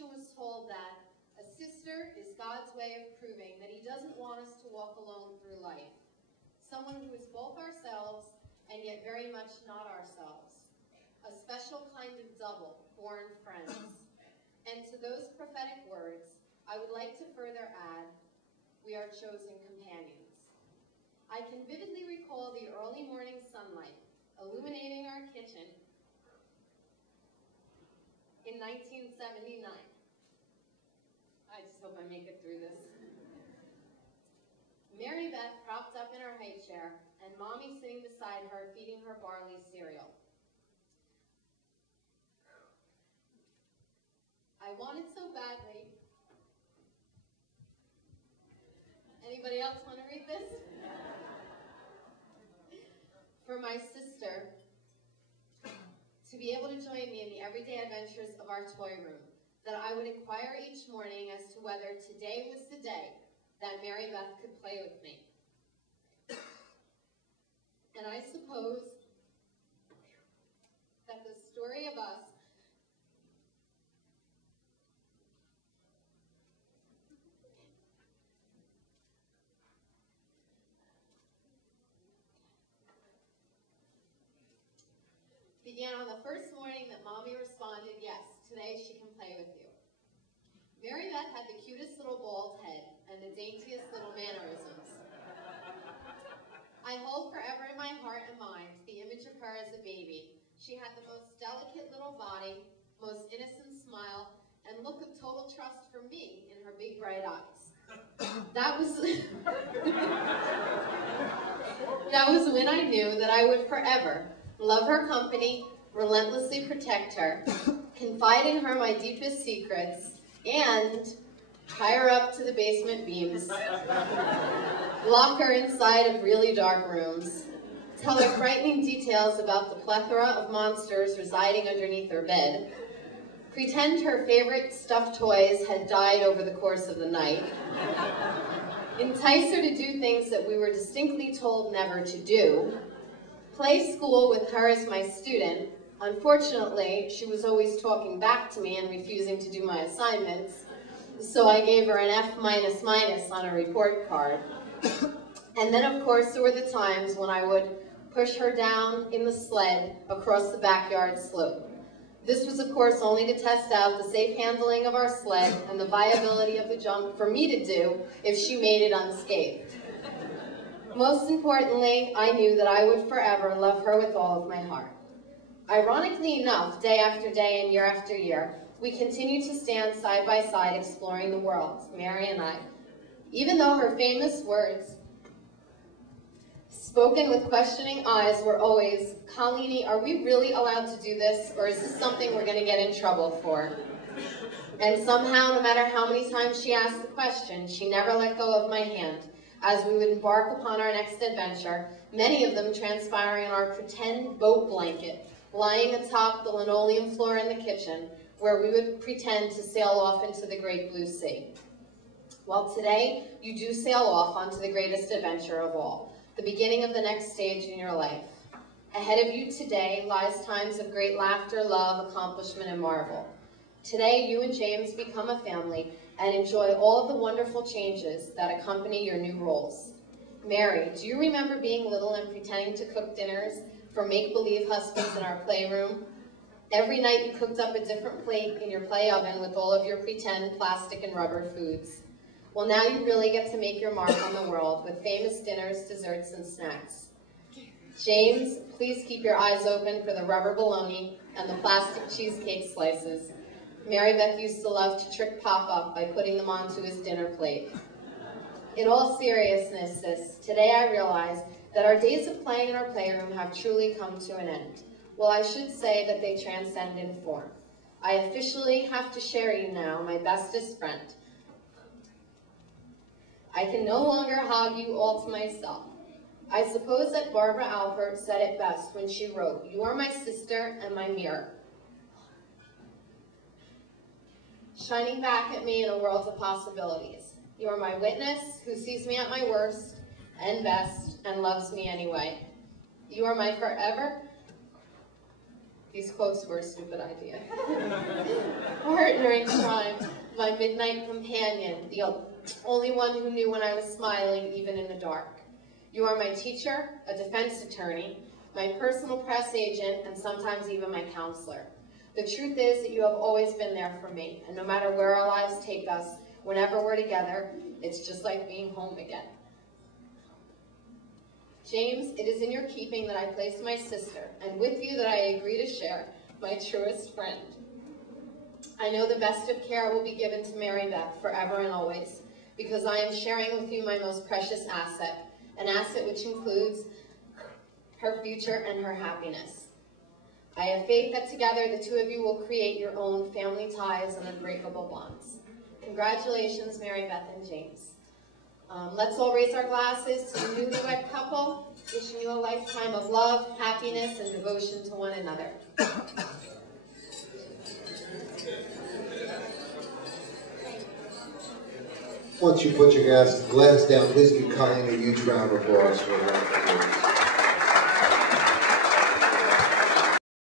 education was told that a sister is God's way of proving that he doesn't want us to walk alone through life. Someone who is both ourselves and yet very much not ourselves. A special kind of double, born friends. And to those prophetic words, I would like to further add, we are chosen companions. I can vividly recall the early morning sunlight illuminating our kitchen in 1979. I just hope I make it through this. Mary Beth propped up in her high chair, and Mommy sitting beside her feeding her barley cereal. I wanted so badly. Anybody else want to read this? For my sister to be able to join me in the everyday adventures of our toy room, that I would inquire each morning as to whether today was the day that Mary Beth could play with me. And I suppose that the story of us began on the first morning that Mommy responded, yes, today she can play with you. Mary Beth had the cutest little bald head and the daintiest little mannerisms. I hold forever in my heart and mind the image of her as a baby. She had the most delicate little body, most innocent smile, and look of total trust for me in her big bright eyes. That was when I knew that I would forever love her company, relentlessly protect her, confide in her my deepest secrets, and tie her up to the basement beams, lock her inside of really dark rooms, tell her frightening details about the plethora of monsters residing underneath her bed, pretend her favorite stuffed toys had died over the course of the night, entice her to do things that we were distinctly told never to do, play school with her as my student. Unfortunately, she was always talking back to me and refusing to do my assignments, so I gave her an F on a report card. And then, of course, there were the times when I would push her down in the sled across the backyard slope. This was, of course, only to test out the safe handling of our sled and the viability of the jump for me to do if she made it unscathed. Most importantly, I knew that I would forever love her with all of my heart. Ironically enough, day after day and year after year, we continued to stand side by side exploring the world, Mary and I. Even though her famous words, spoken with questioning eyes, were always, "Colleen, are we really allowed to do this, or is this something we're going to get in trouble for?" And somehow, no matter how many times she asked the question, she never let go of my hand as we would embark upon our next adventure, many of them transpiring on our pretend boat blanket, lying atop the linoleum floor in the kitchen, where we would pretend to sail off into the great blue sea. Well, today, you do sail off onto the greatest adventure of all, the beginning of the next stage in your life. Ahead of you today lies times of great laughter, love, accomplishment, and marvel. Today, you and James become a family and enjoy all of the wonderful changes that accompany your new roles. Mary, do you remember being little and pretending to cook dinners for make-believe husbands in our playroom? Every night you cooked up a different plate in your play oven with all of your pretend plastic and rubber foods. Well, now you really get to make your mark on the world with famous dinners, desserts, and snacks. James, please keep your eyes open for the rubber bologna and the plastic cheesecake slices. Mary Beth used to love to trick Papa by putting them onto his dinner plate. In all seriousness, sis, today I realize that our days of playing in our playroom have truly come to an end. Well, I should say that they transcend in form. I officially have to share you now, my bestest friend. I can no longer hog you all to myself. I suppose that Barbara Alpert said it best when she wrote, "You are my sister and my mirror, shining back at me in a world of possibilities. You are my witness who sees me at my worst and best and loves me anyway. You are my forever," these quotes were a stupid idea, partner in crime, my midnight companion, the only one who knew when I was smiling, even in the dark. You are my teacher, a defense attorney, my personal press agent, and sometimes even my counselor. The truth is that you have always been there for me, and no matter where our lives take us, whenever we're together, it's just like being home again. James, it is in your keeping that I place my sister, and with you that I agree to share my truest friend. I know the best of care will be given to Mary Beth forever and always, because I am sharing with you my most precious asset, an asset which includes her future and her happiness. I have faith that together the two of you will create your own family ties and unbreakable bonds. Congratulations, Mary Beth and James. Let's all raise our glasses to the newlywed couple, wishing you a lifetime of love, happiness, and devotion to one another. Once you put your glass down, please give Colleen a huge round of applause for her.